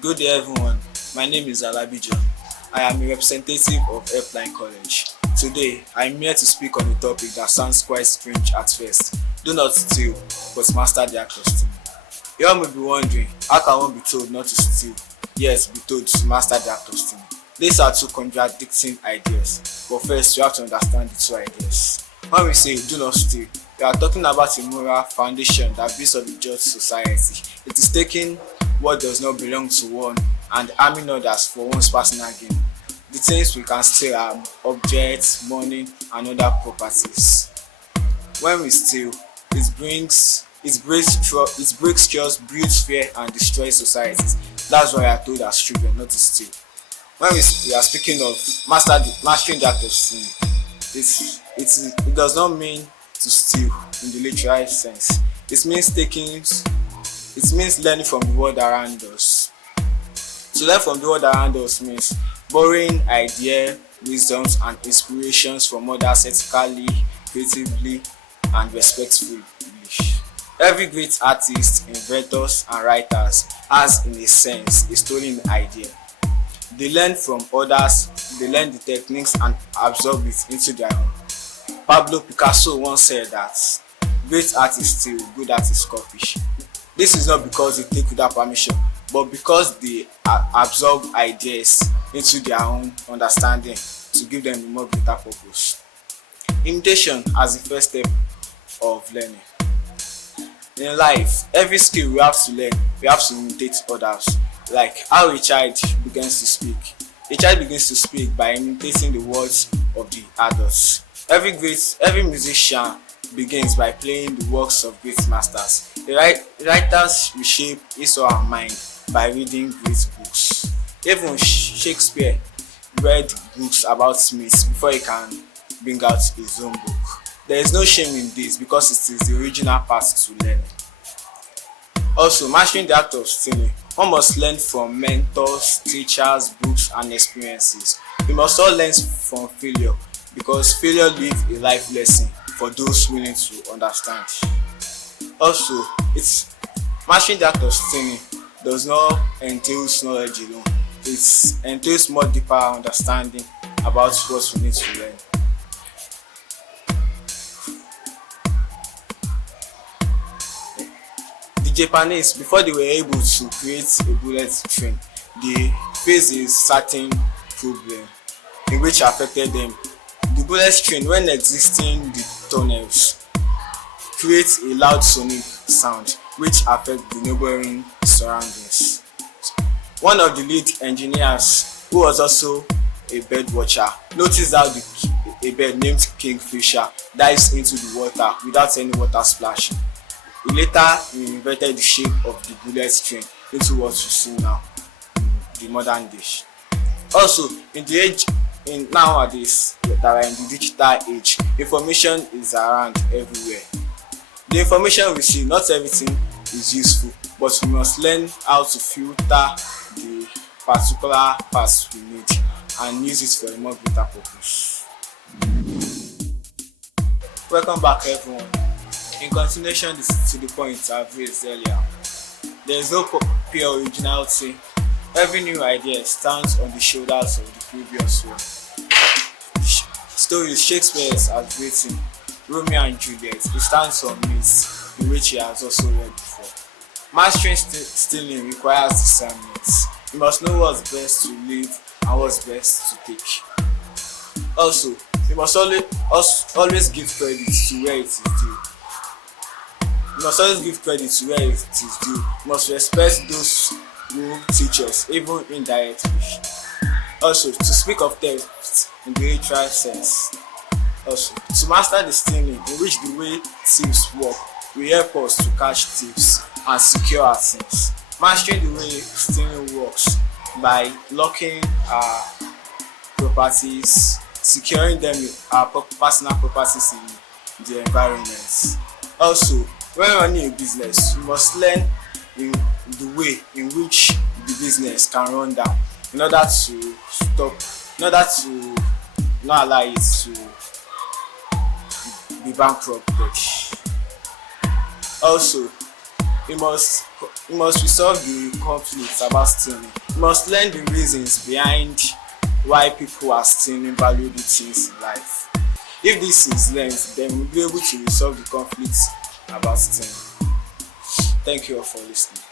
Good day, everyone. My name is Alabijan. I am a representative of Helpline College. Today, I am here to speak on a topic that sounds quite strange at first. Do not steal, but master the act of stealing. You all may be wondering, how can one be told not to steal, yet be told to master the act of stealing? These are two contradicting ideas, but first, you have to understand the two ideas. When we say do not steal, we are talking about a moral foundation that builds on a just society. It is taking what does not belong to one and harming others for one's personal gain. The things we can steal are objects, money, and other properties. When we steal, it breaks trust, builds fear, and destroys societies. That's why we are told as children not to steal. When we are speaking of mastering the act of stealing, it does not mean to steal in the literal sense. It means learning from the world around us. To learn from the world around us means borrowing ideas, wisdoms, and inspirations from others ethically, creatively, and respectfully. Every great artist, inventors, and writers has, in a sense, a stolen idea. They learn from others, they learn the techniques and absorb it into their own. Pablo Picasso once said that great artists steal, good artists copy. This is not because they take without permission, but because they absorb ideas into their own understanding to give them a more greater purpose. Imitation as the first step of learning. In life, every skill we have to learn, we have to imitate others. Like how a child begins to speak. A child begins to speak by imitating the words of the adults. Every musician begins by playing the works of great masters. The writers reshape his or her mind by reading great books. Even Shakespeare read books about Smiths before he can bring out his own book. There is no shame in this because it is the original path to learning. Also, mastering the act of stealing, one must learn from mentors, teachers, books, and experiences. We must all learn from failure because failure leaves a life lesson for those willing to understand. Also, it's mastering the act of stealing does not entail knowledge alone. It entails more deeper understanding about what we need to learn. The Japanese, before they were able to create a bullet train, they faced a certain problem in which affected them. The bullet train, when existing the tunnels, creates a loud sonic sound which affects the neighboring surroundings. One of the lead engineers, who was also a bird watcher, noticed how a bird named Kingfisher dives into the water without any water splashing. He later invented the shape of the bullet train into what you see now in the modern day. Also, in nowadays that are in the digital age, information is around everywhere. The information we see, not everything is useful, but we must learn how to filter the particular parts we need and use it for a more greater purpose. Welcome back, everyone. In continuation to the point I've raised earlier, there is no pure originality. Every new idea stands on the shoulders of the previous one. Stories Shakespeare has written, Romeo and Juliet, it stands on myths in which he has also read before. Mastering stealing requires discernment. You must know what's best to leave and what's best to take. Also, you must always give credit to where it is due. You must always give credit to where it is due. You must respect those who teach us, even indirectly. Also, to speak of theft in the literal sense. Also, to master the stealing, in which the way thieves work will help us to catch thieves and secure our things. Mastering the way stealing works by locking our properties, securing them with our personal properties in the environment. Also, when running a business, you must learn in the way in which the business can run down in order to not allow it to be bankrupted. Also, we must resolve the conflicts about stealing. We must learn the reasons behind why people are stealing valuable things in life. If this is learned, then we'll be able to resolve the conflicts about stealing. Thank you all for listening.